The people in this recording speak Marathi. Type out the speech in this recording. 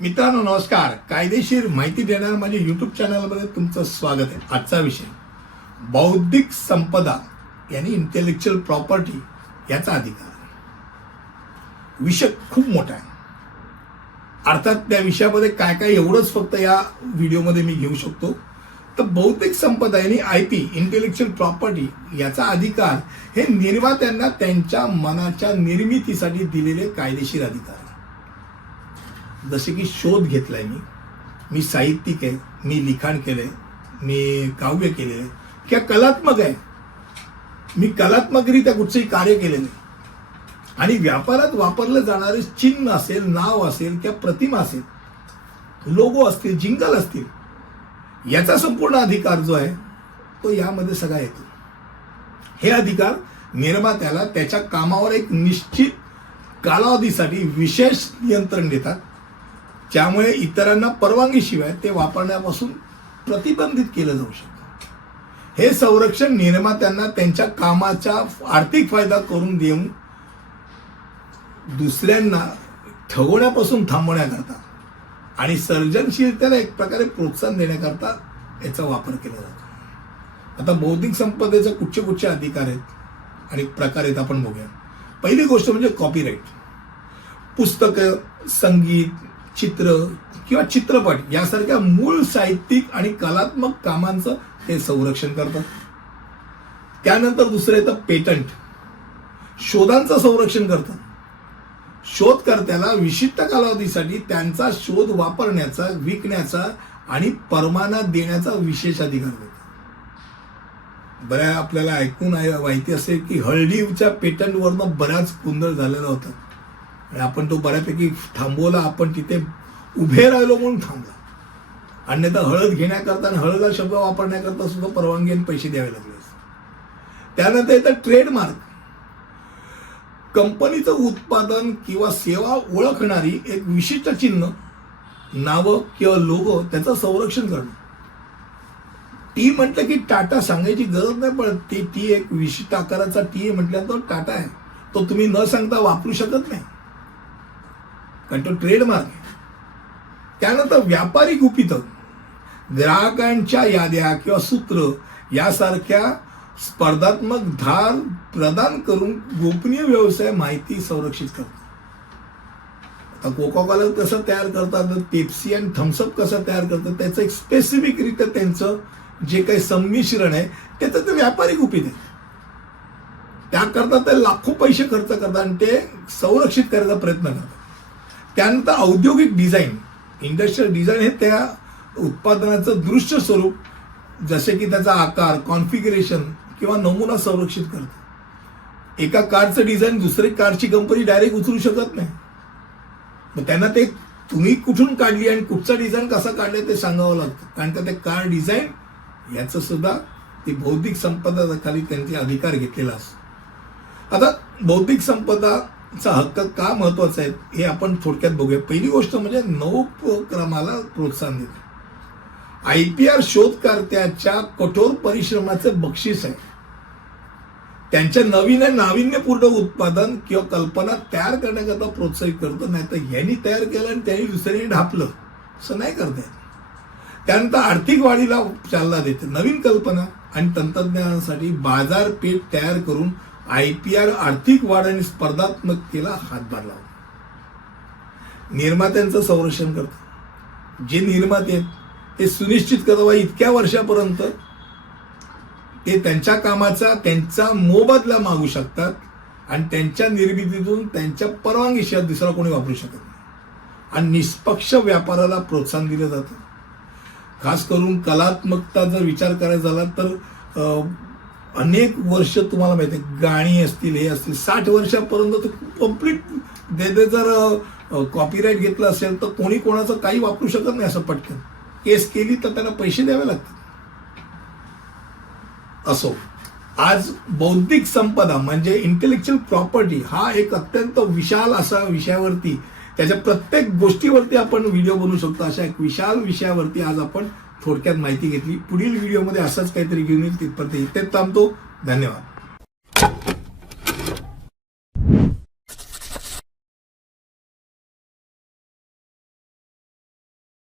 मित्रांनो नमस्कार. कायदेशीर माहिती देणाऱ्या माझ्या यूट्यूब चॅनलमध्ये तुमचं स्वागत आहे. आजचा विषय बौद्धिक संपदा यानी इंटेलेक्च्युअल प्रॉपर्टी याचा अधिकार. विषय खूप मोठा आहे. अर्थात त्या विषयामध्ये काय काय एवढंच फक्त या व्हिडिओमध्ये मी घेऊ शकतो. तर बौद्धिक संपदा यानी IP इंटेलेक्च्युअल प्रॉपर्टी याचा अधिकार हे निर्मात्यांना त्यांच्या मनाच्या निर्मितीसाठी दिलेले कायदेशीर अधिकार. जसे की शोध घेतलाय मी साहित्यिक आहे, मी लिखाण केलंय, मी काव्य केलेलं आहे किंवा कलात्मक आहे, मी कलात्मकरित्या कुठचंही कार्य केलेलं आहे आणि व्यापारात वापरलं जाणारे चिन्ह असेल, नाव असेल किंवा प्रतिमा असेल, लोगो असतील, जिंगल असतील, याचा संपूर्ण अधिकार जो आहे तो यामध्ये सगळा येतो. हे अधिकार निर्मात्याला त्याच्या कामावर एक निश्चित कालावधीसाठी विशेष नियंत्रण देतात, ज्यामुळे इतरांना परवानगीशिवाय ते वापरण्यापासून प्रतिबंधित केलं जाऊ शकतं. हे संरक्षण निर्मात्यांना त्यांच्या कामाचा आर्थिक फायदा करून देऊन दुसऱ्यांना ठगवण्यापासून थांबवण्याकरता आणि सर्जनशीलतेला एक प्रकारे प्रोत्साहन देण्याकरता याचा वापर केला जातो. आता बौद्धिक संपदेचे कुठचे अधिकार आहेत आणि प्रकार आहेत आपण बघूया. पहिली गोष्ट म्हणजे कॉपीराईट. पुस्तकं, संगीत, चित्र किंवा चित्रपट यासारख्या मूळ साहित्यिक आणि कलात्मक कामांचं हे संरक्षण करतात. त्यानंतर दुसरं येतं पेटंट. शोधांचं संरक्षण करतात. शोधकर्त्याला विशिष्ट कालावधीसाठी त्यांचा शोध वापरण्याचा, विकण्याचा आणि परवाना देण्याचा विशेष अधिकार देतात. बऱ्या आपल्याला ऐकून माहिती असेल की हळदीच्या पेटंटवरनं बराच गोंधळ झालेला होता आणि आपण तो बऱ्यापैकी थांबवला. आपण तिथे उभे राहिलो म्हणून थांबला. अन्यथा हळद घेण्याकरता आणि हळद हा शब्द वापरण्याकरता सुद्धा परवानगी आणि पैसे द्यावे लागले. त्यानंतर येतं ट्रेडमार्क. कंपनीचं उत्पादन किंवा सेवा ओळखणारी एक विशिष्ट चिन्ह, नावं किंवा लोगो त्याचं संरक्षण करणं. टी म्हटलं की टाटा सांगायची गरज नाही पडत. टी एक विशिष्ट आकाराचा टी म्हटल्यानंतर टाटा आहे, तो तुम्ही न सांगता वापरू शकत नाही, कारण तो ट्रेडमार्क आहे. त्यानंतर व्यापारी गुपितं. ग्राहकांच्या याद्या किंवा सूत्र यासारख्या स्पर्धात्मक धार प्रदान करून गोपनीय व्यवसाय माहिती संरक्षित करतात. आता कोका कोला कसं तयार करतात, पेप्सी आणि थम्सअप कसं तयार करतात, त्याचं एक स्पेसिफिकरित्या त्यांचं जे काही संमिश्रण आहे त्याचं ते व्यापारी गुपित आहे. त्याकरता ते लाखो पैसे खर्च करतात आणि ते संरक्षित करायचा प्रयत्न करतात. त्यानंतर औद्योगिक डिझाईन, इंडस्ट्रियल डिझाईन हे त्या उत्पादनाचं दृश्य स्वरूप, जसे की त्याचा आकार, कॉन्फिगरेशन किंवा नमुना संरक्षित करतं. एका कारचं डिझाईन दुसरी कारची कंपनी डायरेक्ट उचलू शकत नाही. मग त्यांना ते तुम्ही कुठून काढली आणि कुठचा डिझाईन कसा काढला ते सांगावं लागतं, कारण का ते कार डिझाईन याचं सुद्धा ती बौद्धिक संपदा खाली त्यांचे अधिकार घेतलेला असतो. आता बौद्धिक संपदाचा हक्क का महत्वाचा आहे हे आपण थोडक्यात बघूया. पहिली गोष्ट म्हणजे नवोपक्रमाला प्रोत्साहन देते. IPR शोधकर्त्याच्या कठोर परिश्रमाचे बक्षीस आहे. त्यांच्या नवीन नाविन्यपूर्ण उत्पादन किंवा कल्पना तयार करण्याकरता प्रोत्साहित करतं. नाही तर यांनी तयार केलं आणि त्यांनी दुसऱ्यांनी ढापलं असं नाही करता येत. त्यानंतर आर्थिक वाढीला चालना देते. नवीन कल्पना आणि तंत्रज्ञानासाठी बाजारपेठ तयार करून IPR आर्थिक वाढ आणि स्पर्धात्मकतेला हातभार लावतो. निर्मात्यांचं संरक्षण करतं. जे निर्माते आहेत ते सुनिश्चित करतात इतक्या वर्षापर्यंत ते त्यांच्या कामाचा त्यांचा मोबदला मागू शकतात आणि त्यांच्या निर्मितीतून त्यांच्या परवानगीशिवाय दुसरा कोणी वापरू शकत नाही. आणि निष्पक्ष व्यापाराला प्रोत्साहन दिलं जातं. खास करून कलात्मकता जर विचार करायचा झाला तर अनेक वर्ष तुम्हाला माहिती आहे, गाणी असतील, हे असतील, 60 वर्षापर्यंत कम्प्लीट जर कॉपीराईट घेतलं असेल तर कोणी कोणाचं काही वापरू शकत नाही. असं पटकन केस केली तर त्यांना पैसे द्यावे लागतात. असो, आज बौद्धिक संपदा म्हणजे इंटेलेक्च्युअल प्रॉपर्टी हा एक अत्यंत विशाल असा विषयावरती, त्याच्या प्रत्येक गोष्टीवरती आपण व्हिडिओ बनवू शकतो. अशा एक विशाल विषयावरती आज आपण थोडक्यात माहिती घेतली. पुढील व्हिडिओमध्ये असंच काहीतरी घेऊन येईल. तिथपर्यंत इथे थांबतो. धन्यवाद.